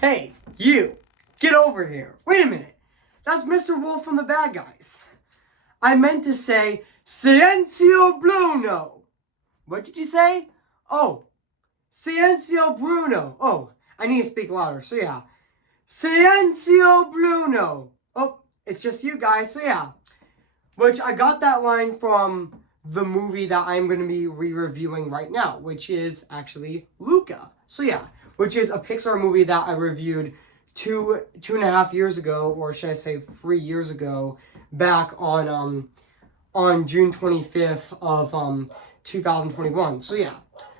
Hey, you! Get over here! Wait a minute! That's Mr. Wolf from the Bad Guys. I meant to say, Silencio Bruno! What did you say? Oh, Silencio Bruno! Oh, I need to speak louder, so yeah. Silencio Bruno! Oh, it's just you guys, so yeah. Which I got that line from the movie that I'm going to be re-reviewing right now, which is actually Luca. So yeah, which is a Pixar movie that I reviewed two and a half years ago, or should I say 3 years ago, back on June 25th of 2021. So yeah.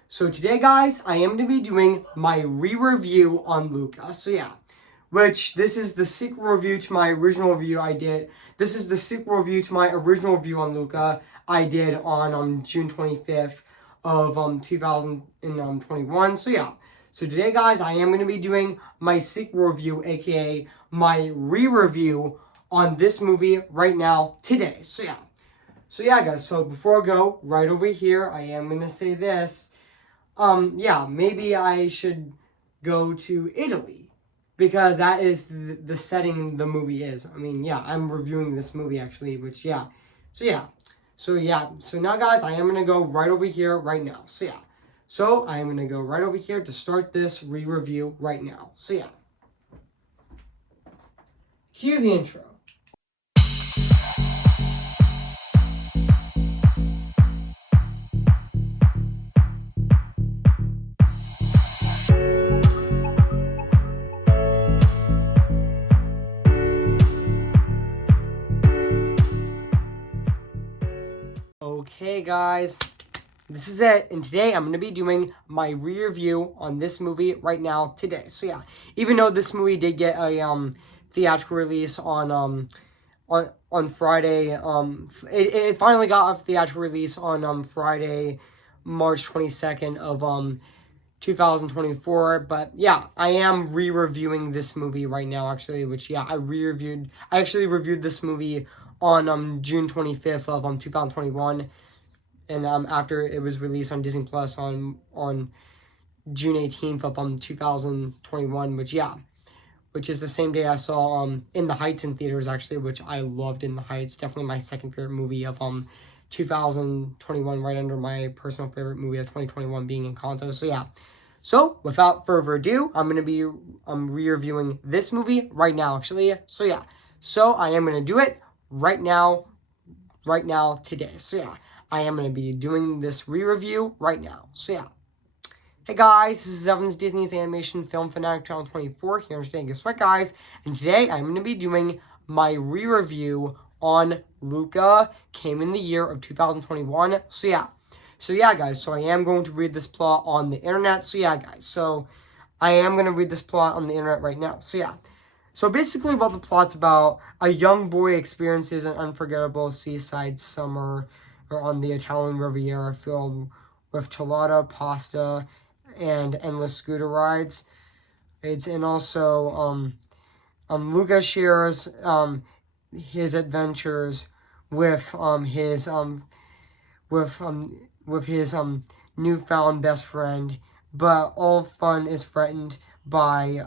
So today, guys, I am going to be doing my re-review on Luca. So yeah, which this is the sequel review to my original review I did. This is the sequel review to my original review on Luca I did on June 25th of 2021. So yeah. So today, guys, I am going to be doing my sequel review, aka my re-review on this movie right now today. So yeah. So yeah, guys. So before I go right over here, I am going to say this. Yeah, maybe I should go to Italy, because that is the setting the movie is. I mean, yeah, I'm reviewing this movie actually, which, yeah. So, yeah. So, yeah. So, now, guys, I am going to go right over here right now. So, yeah. So, I am going to go right over here to start this re-review right now. So, yeah. Cue the intro. Okay, guys, this is it, and today I'm going to be doing my re-review on this movie right now today. So yeah, even though this movie did get a theatrical release on Friday, it finally got a theatrical release on Friday, March 22nd of 2024. But yeah, I am re-reviewing this movie right now actually, which yeah, I actually reviewed this movie on June 25th of 2021, and after it was released on Disney Plus on June 18th of 2021, which yeah, which is the same day I saw In the Heights in theaters actually, which I loved. In the Heights, definitely my second favorite movie of 2021, right under my personal favorite movie of 2021 being Encanto. So yeah. So, without further ado, I'm going to be re-reviewing this movie right now, actually. So, yeah. So, I am going to do it right now, today. So, yeah. I am going to be doing this re-review right now. So, yeah. Hey, guys. This is Evan's Disney's Animation Film Fanatic Channel 24 here in today. Guess what, guys? And today, I'm going to be doing my re-review on Luca. Came in the year of 2021. So, yeah. So, yeah, guys, so I am going to read this plot on the internet. So, yeah, guys, so I am going to read this plot on the internet right now. So, yeah. So, basically, what the plot's about, a young boy experiences an unforgettable seaside summer on the Italian Riviera filled with gelata, pasta, and endless scooter rides. And also, Luca shares his adventures with his newfound best friend, but all fun is threatened by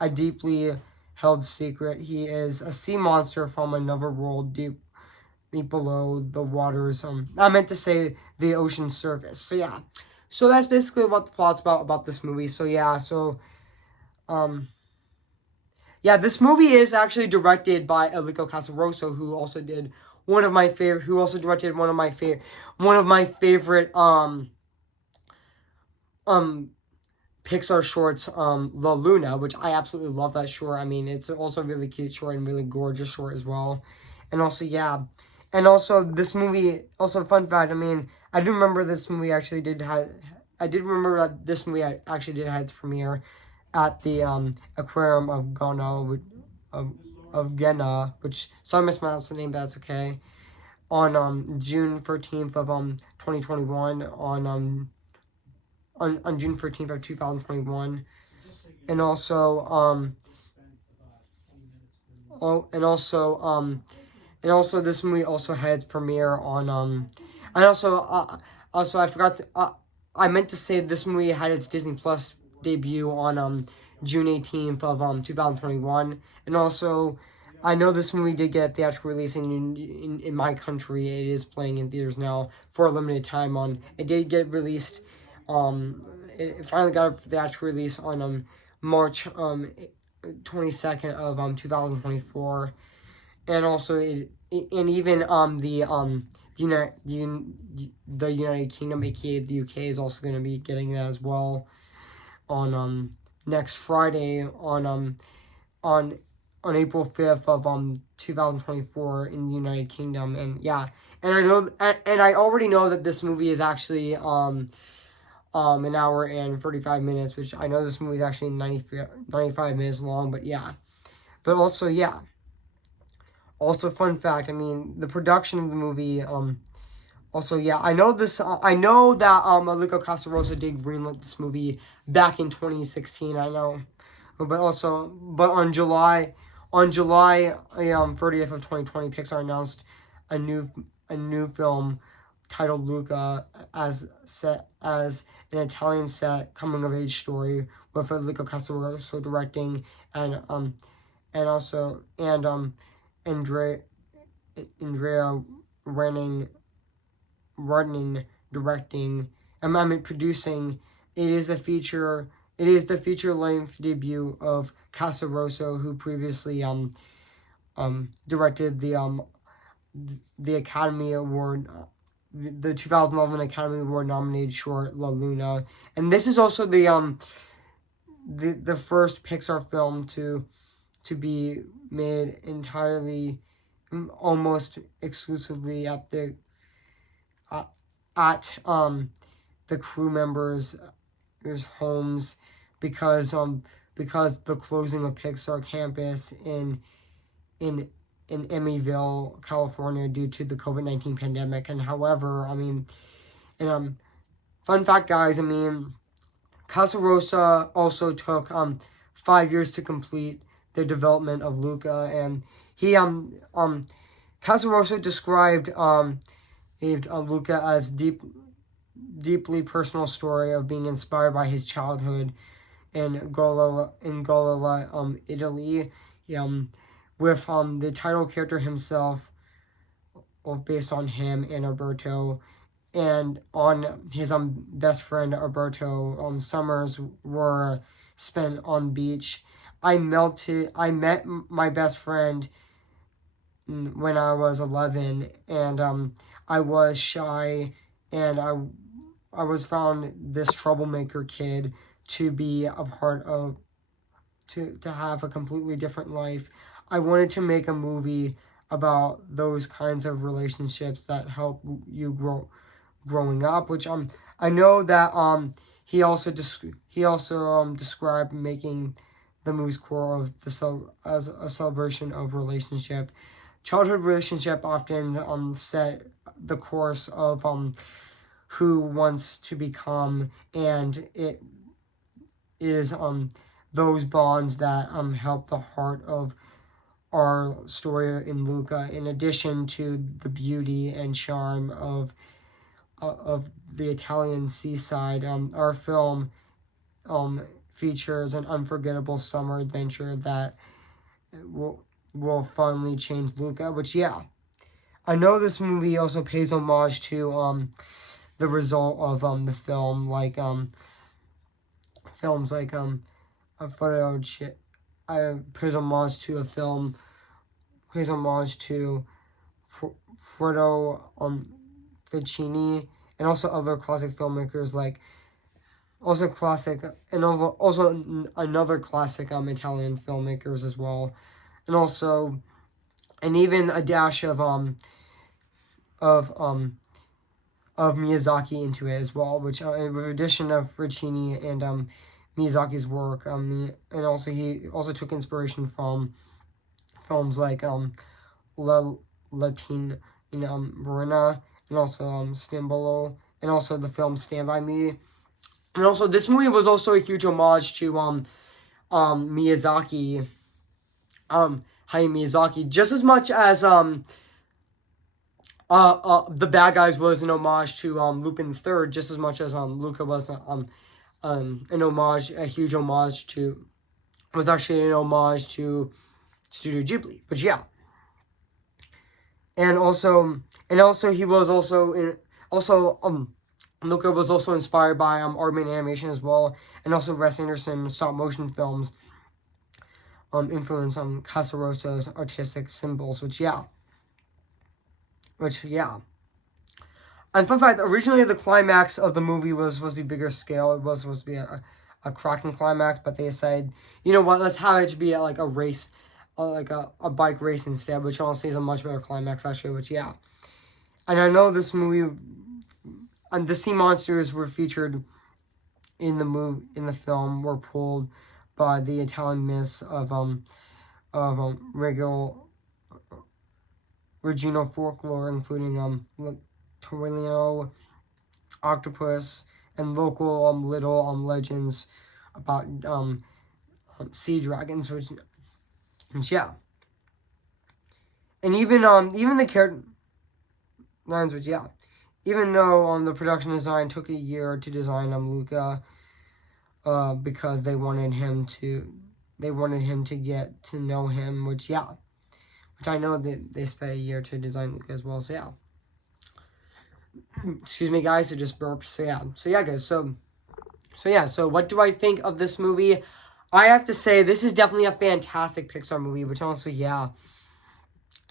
a deeply held secret. He is a sea monster from another world deep below the waters. I meant to say the ocean surface. So yeah, so that's basically what the plot's about this movie. So yeah, yeah, this movie is actually directed by Enrico Casaroso, who also did one of my favorite, Pixar shorts, La Luna, which I absolutely love that short. I mean, it's also a really cute short and really gorgeous short as well. And also, yeah, and also this movie, also fun fact, I mean, I do remember this movie actually did have, I did remember that this movie actually did have its premiere at the Aquarium of Ghana, of Ghana, which, sorry I mispronounced the name, but that's okay, on June 13th of 2021, on June 13th of 2021, and also this movie also had its premiere on and also I forgot to, I meant to say this movie had its Disney Plus debut on June 18th of 2021. And also, I know this movie did get theatrical release in my country. It is playing in theaters now for a limited time. It did get released. It finally got a theatrical release on March 22nd of 2024. And also and even the United Kingdom, aka the UK, is also going to be getting that as well on next Friday on April 5th of 2024 in the United Kingdom. And yeah, and I already know that this movie is actually an hour and 35 minutes, which I know this movie is actually 95 minutes long, but yeah. But also, yeah. Also, fun fact, I mean, the production of the movie, also, yeah, I know that Luca Casarosa did greenlit this movie back in 2016, I know. But on July 30th of 2020, Pixar announced a new film titled Luca as an Italian set coming of age story with Luca Casarosa directing and Andrea running, directing, producing. It is the feature-length debut of Casaroso, who previously directed the Academy Award, the 2011 Academy Award nominated short La Luna, and this is also the first Pixar film to be made entirely, almost exclusively at the crew members' homes, because the closing of Pixar campus in Emmyville, California, due to the COVID-19 pandemic. And however, fun fact, guys, Casarosa also took 5 years to complete the development of Luca, and he Casarosa described Luca as deeply personal story of being inspired by his childhood in Gola, Italy, with the title character himself, based on him and Alberto, and on his best friend Alberto. Summers were spent on beach. I met my best friend when I was 11, and I was shy, and I was found this troublemaker kid to be a part of, to have a completely different life. I wanted to make a movie about those kinds of relationships that help you growing up, which I know that he also described making the movie's core of as a celebration of relationship. Childhood relationship often set the course of who wants to become, and it is those bonds that help the heart of our story in Luca, in addition to the beauty and charm of the Italian seaside. Our film features an unforgettable summer adventure that will finally change Luca, which, yeah, I know this movie also pays homage to the result of the film, like films like a photo shit. I pays homage to a film, pays homage to Fredo Ficini, and also other classic filmmakers, like also classic, and also another classic Italian filmmakers as well, and also, and even a dash of Miyazaki into it as well, which with addition of Ficini and Miyazaki's work, and also he also took inspiration from films like Latin Verena, and also Stimbolo, and also the film Stand By Me. And also, this movie was also a huge homage to Miyazaki, Hayao Miyazaki, just as much as The Bad Guys was an homage to Lupin III, just as much as Luca was an homage, a huge homage to was actually an homage to Studio Ghibli. But yeah, and also he was also in Luca was also inspired by Aardman animation as well, and also Wes Anderson stop motion films influence Casarosa's artistic symbols, which yeah. And fun fact, originally the climax of the movie was supposed to be bigger scale. It was supposed to be a cracking climax, but they said, you know what, let's have it to be like a race, like a bike race instead, which honestly is a much better climax actually, which yeah. And I know this movie, and the sea monsters were featured in the film were pulled by the Italian myths of regional folklore, including Torino, octopus, and local little legends about sea dragons, which yeah, and even the character lines, which yeah, even though the production design took a year to design Luca, because they wanted him to get to know him, which yeah, which I know that they spent a year to design Luca as well, so yeah. Excuse me, guys, it just burped. So yeah, guys. So what do I think of this movie? I have to say this is definitely a fantastic Pixar movie. Which honestly, yeah.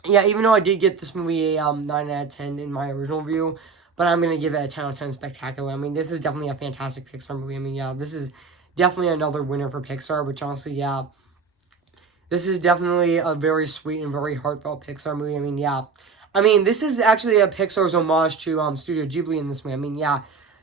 Even though I did get this movie a 9 out of 10 in my original review, but I'm gonna give it a 10 out of 10 spectacular. I mean, this is definitely a fantastic Pixar movie. I mean, yeah, this is definitely another winner for Pixar. Which honestly, yeah. This is definitely a very sweet and very heartfelt Pixar movie. I mean, yeah. I mean, this is actually a Pixar's homage to Studio Ghibli in this movie. I mean, yeah.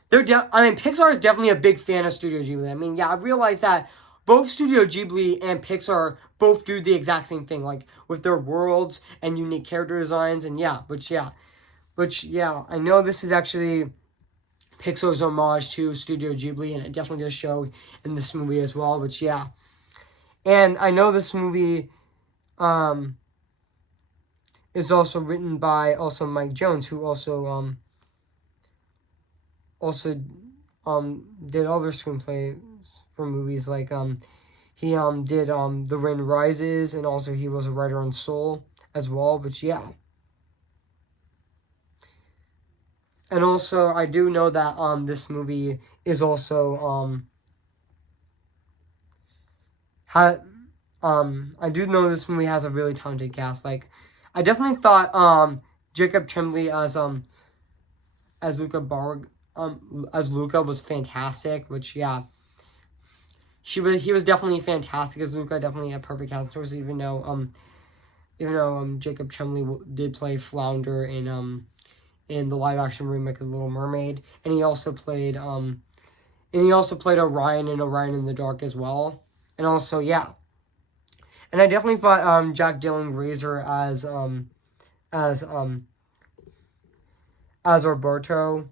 Pixar is definitely a big fan of Studio Ghibli. I mean, yeah, I realize that both Studio Ghibli and Pixar both do the exact same thing, like with their worlds and unique character designs, and yeah, I know this is actually Pixar's homage to Studio Ghibli, and it definitely does show in this movie as well, which yeah. And I know this movie is also written by Mike Jones, who also did other screenplays for movies like he did The Rain Rises, and also he was a writer on Soul as well, which yeah. And also I do know that this movie is also I do know this movie has a really talented cast. Like I definitely thought Jacob Tremblay as Luca Barg as Luca was fantastic, which yeah. He was definitely fantastic as Luca, definitely a perfect casting choice, even though Jacob Tremblay did play Flounder in the live action remake of Little Mermaid, and he also played Orion in Orion in the Dark as well. And also yeah. And I definitely thought Jack Dylan Grazer as Roberto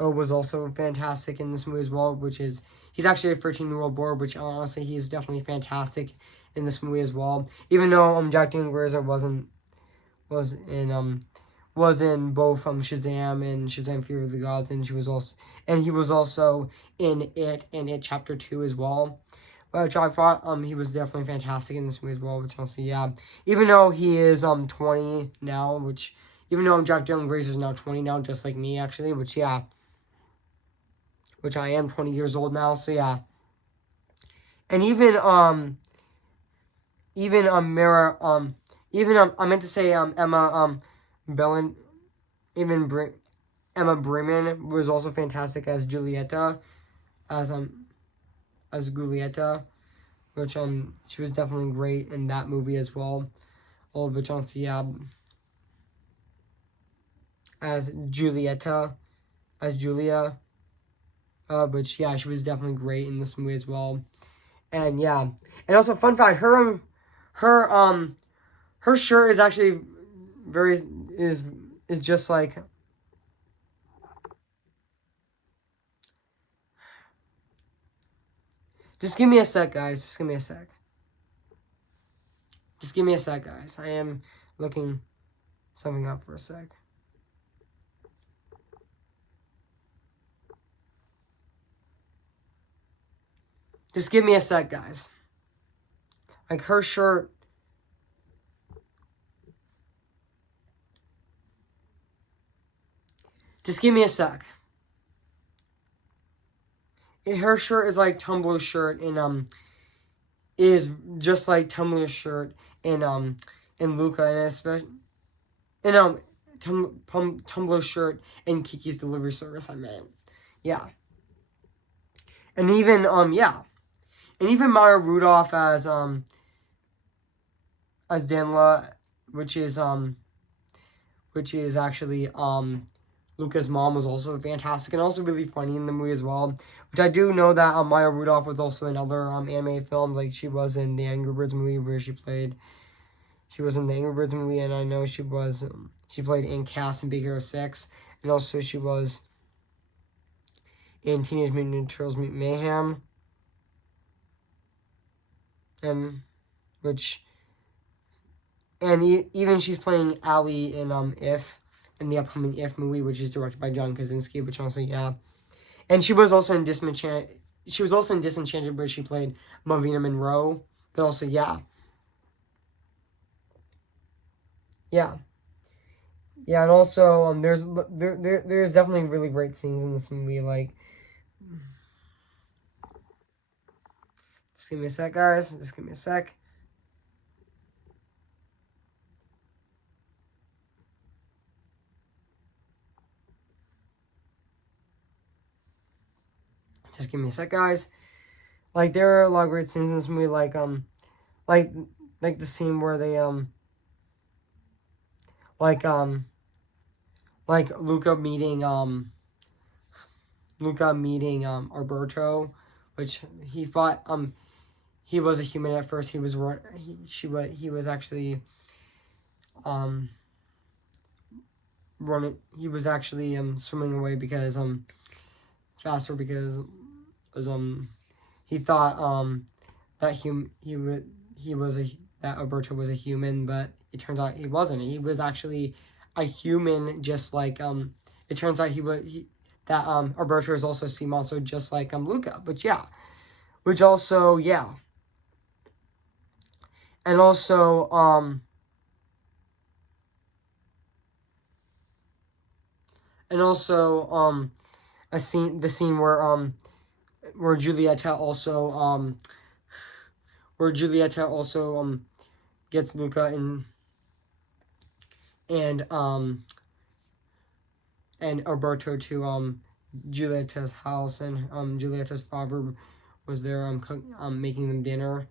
was also fantastic in this movie as well, which is he's actually a 13-year-old boy, which honestly he is definitely fantastic in this movie as well. Even though Jack Dylan Grazer was in both Shazam and Shazam Fear of the Gods, and he was also in It Chapter 2 as well. Which I thought he was definitely fantastic in this movie as well, which honestly yeah. Even though he is 20 now, even though Jack Dylan Grazer is now 20 now, just like me actually, which yeah. Which I am 20 years old now, so yeah. And I meant to say Emma Bellin Emma Bremen was also fantastic as Giulietta, as Giulietta, which she was definitely great in that movie as well. All which honestly yeah, as Giulietta, as Julia. But yeah, she was definitely great in this movie as well. And yeah, and also fun fact, her shirt is actually is just like. Just give me a sec, guys. Just give me a sec. Just give me a sec, guys. I am looking something up for a sec. Just give me a sec, guys. Like, her shirt. Just give me a sec. Her shirt is like Tumblr's shirt, and is just like Tumblr's shirt in Luca, and especially Tumblr's shirt in Kiki's Delivery Service. I mean, yeah, and even and even Maya Rudolph as Danla, which is actually Luca's mom, was also fantastic and also really funny in the movie as well. Which I do know that Maya Rudolph was also in other anime films, like she was in the Angry Birds movie where she was in the Angry Birds movie, and I know she played in Cass and Big Hero 6, and also she was in Teenage Mutant Ninja Turtles Mutant Mayhem, and even she's playing Allie in in the upcoming If movie, which is directed by John Krasinski, which honestly, yeah. And she was also in Disenchanted. She was also in Disenchanted, where she played Malvina Monroe. But also, yeah. Yeah, and also there's definitely really great scenes in this movie. Like, just give me a sec, guys. Just give me a sec. Just give me a sec, guys. Like, there are a lot of great scenes in this movie. Like the scene where they like Luca meeting Alberto, which he thought he was a human at first. He was actually running. He was actually swimming away because faster because he thought that Alberto was a human, but it turns out he wasn't. He was actually a human, just like it turns out that Alberto is also a sea monster, just like Luca. But yeah, which also, yeah, and also the scene where Giulietta also gets Luca and Alberto to Giulietta's house, and Giulietta's father was there making them dinner,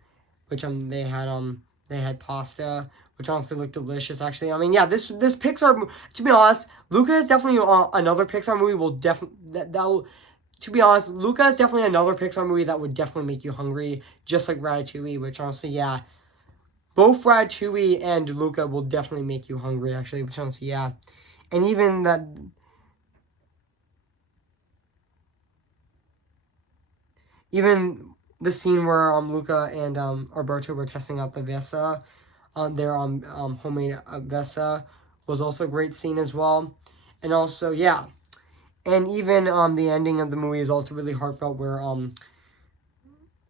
which they had pasta, which honestly looked delicious. Actually, I mean, yeah, this Pixar, to be honest, Luca is definitely another Pixar movie to be honest, Luca is definitely another Pixar movie that would definitely make you hungry, just like Ratatouille, which honestly, yeah, both Ratatouille and Luca will definitely make you hungry, actually, which honestly, yeah, and even the scene where Luca and Alberto were testing out the Vesa, their homemade Vesa, was also a great scene as well, and also, yeah, and even the ending of the movie is also really heartfelt, where and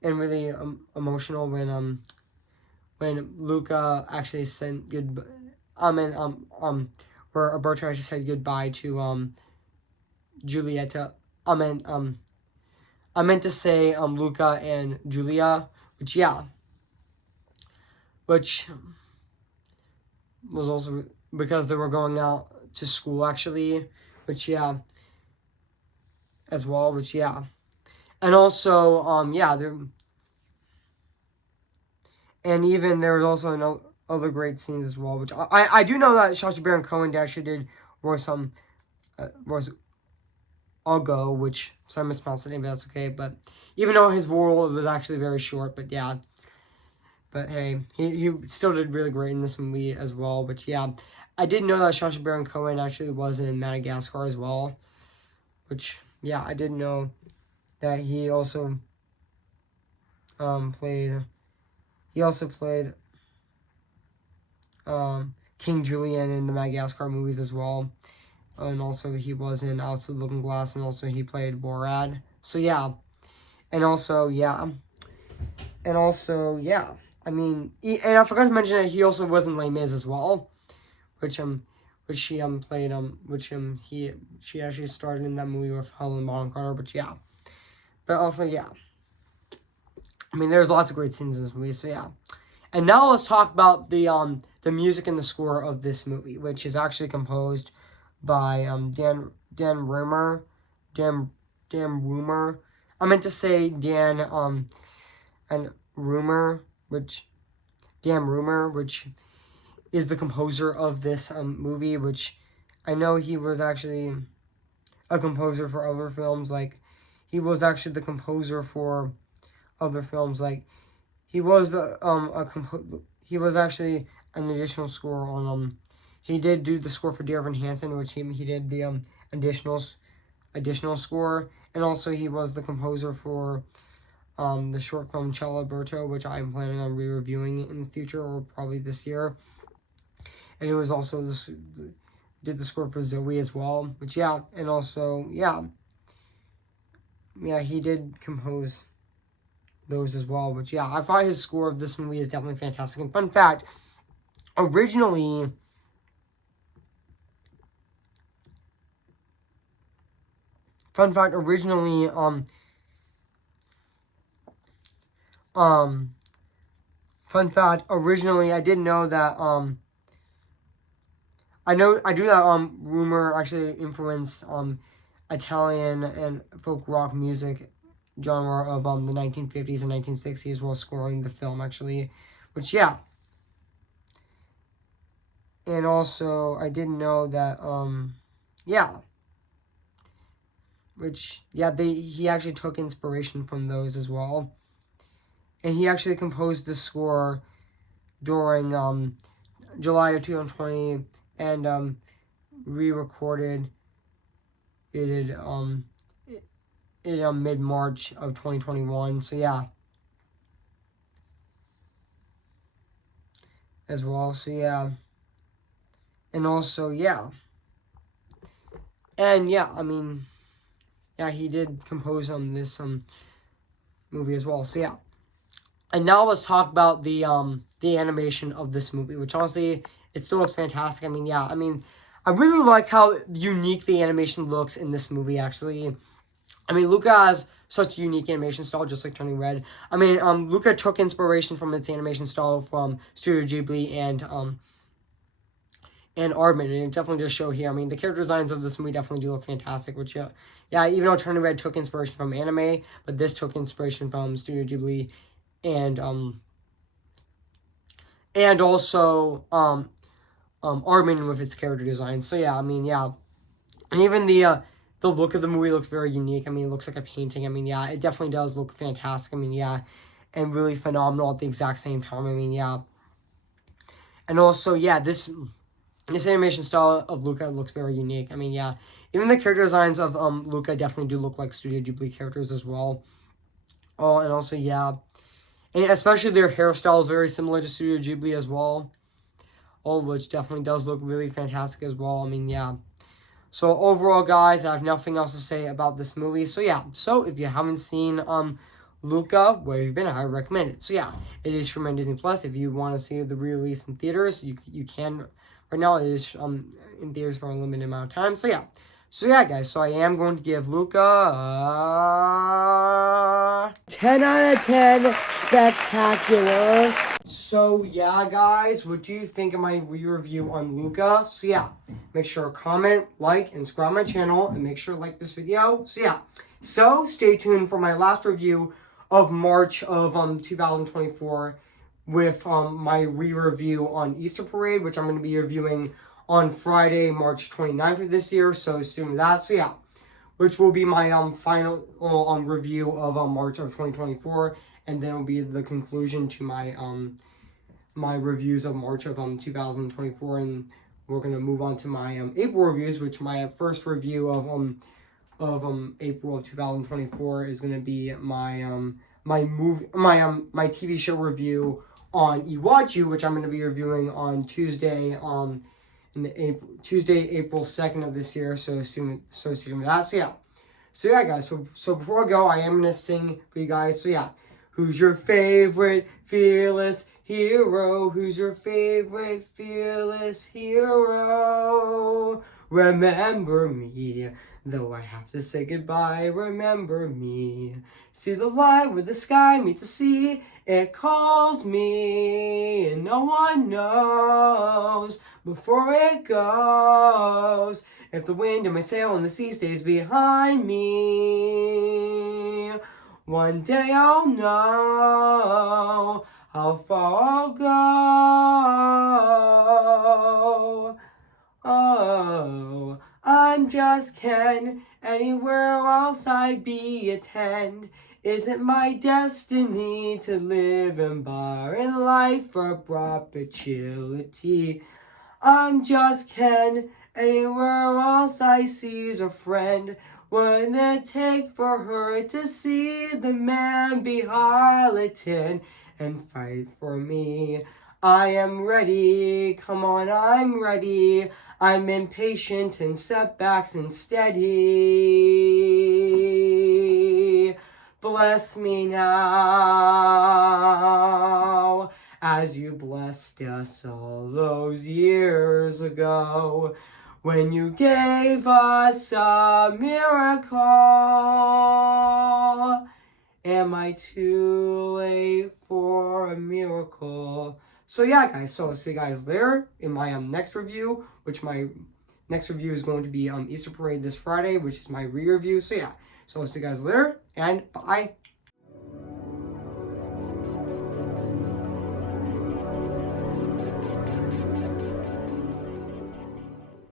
really emotional when Luca actually said goodbye, where Alberto actually said goodbye to Giulietta. I meant to say Luca and Julia, which was also because they were going out to school, actually, which as well, which and also and even there was also other great scenes as well, which I do know that Sacha Baron Cohen actually did was Ugo, which, so I mispronounced the name, but that's okay. But even though his role was actually very short, but yeah. But hey, he still did really great in this movie as well. But yeah, I didn't know that Sacha Baron Cohen actually was in Madagascar as well. Which, yeah, I didn't know that he also played King Julian in the Madagascar movies as well. And also he was in Alice the Looking Glass, and also he played Borat. So yeah, and also And also, yeah, I mean, and I forgot to mention that he also was in Les Mis as well, which she played she actually starred in that movie with Helen Bonham Carter. But yeah, but also yeah, I mean, there's lots of great scenes in this movie. So yeah, and now let's talk about the music and the score of this movie, which is actually composed by Dan Rumor, Dan Rumor. I meant to say Dan and Rumor, which Dan Rumor, which is the composer of this movie, which I know he was actually a composer for other films. Like, he was actually the composer for other films. Like, he was he was actually an additional score on he did do the score for Dear Evan Hansen, which he did the additional score, and also he was the composer for the short film Ciao Alberto, which I'm planning on re-reviewing in the future, or probably this year. And it was also did the score for Zoe as well, which yeah, and also yeah, he did compose those as well, which yeah, I thought his score of this movie is definitely fantastic. And fun fact, originally fun fact, originally I didn't know that I do that rumor actually influenced Italian and folk rock music genre of the 1950s and 1960s while scoring the film, actually, which yeah. And also I didn't know that yeah, which yeah, he actually took inspiration from those as well. And he actually composed the score during July of 2020 and re-recorded it in mid-March of 2021. So yeah, as well. So yeah, and also yeah, and yeah, I mean, yeah, he did compose this movie as well. So yeah, and now let's talk about the animation of this movie, which honestly it still looks fantastic. I mean, yeah, I mean, I really like how unique the animation looks in this movie. Actually, I mean, Luca has such a unique animation style, just like Turning Red. I mean, Luca took inspiration from its animation style from Studio Ghibli and Aardman, and it definitely does show here. I mean, the character designs of this movie definitely do look fantastic, which yeah, even though Turning Red took inspiration from anime, but this took inspiration from Studio Ghibli and also Aardman with its character design. So yeah, I mean, yeah, and even the look of the movie looks very unique. I mean, it looks like a painting. I mean, yeah, it definitely does look fantastic. I mean, yeah, and really phenomenal at the exact same time. I mean, yeah, and also yeah, this animation style of Luca looks very unique. I mean, yeah, even the character designs of Luca definitely do look like Studio Ghibli characters as well. Oh, and also yeah, and especially their hairstyle is very similar to Studio Ghibli as well. Oh, which definitely does look really fantastic as well. I mean, yeah. So overall, guys, I have nothing else to say about this movie. So yeah, so if you haven't seen Luca, where you've been, I recommend it. So yeah, it is from Disney Plus. If you want to see the re-release in theaters, you can. Right now, it is in theaters for a limited amount of time. So yeah. So yeah, guys, so I am going to give Luca 10 out of 10 spectacular. So yeah, guys, what do you think of my re-review on Luca? So yeah, make sure to comment, like, and subscribe my channel, and make sure to like this video. So yeah, so stay tuned for my last review of March of 2024 with my re-review on Easter Parade, which I'm going to be reviewing on Friday, March 29th of this year. So stay tuned for that. So yeah, which will be my final review of March of 2024, and then it will be the conclusion to my my reviews of March of 2024, and we're gonna move on to my April reviews, which my first review of April of 2024 is gonna be my my TV show review on Iwaju, which I'm gonna be reviewing on Tuesday April 2nd of this year. So soon with that. So yeah, guys. So before I go, I am gonna sing for you guys. So yeah, Who's your favorite fearless hero? Who's your favorite fearless hero? Remember me, though I have to say goodbye, remember me. See the light where the sky meets the sea, it calls me, and no one knows before it goes. If the wind in my sail and the sea stays behind me, one day I'll know how far I'll go. Oh, I'm just Ken. Anywhere else I'd be a 10. Isn't my destiny to live in barren life for perpetuity? I'm just Ken. Anywhere else I see's a friend. What'd it take for her to see the man be harlequin and fight for me? I am ready, come on, I'm ready. I'm impatient in setbacks and steady. Bless me now, as you blessed us all those years ago, when you gave us a miracle. Am I too late for a miracle? So yeah, guys, so I'll see you guys later in my next review, which my next review is going to be Easter Parade this Friday, which is my re-review. So yeah, so I'll see you guys later, and bye.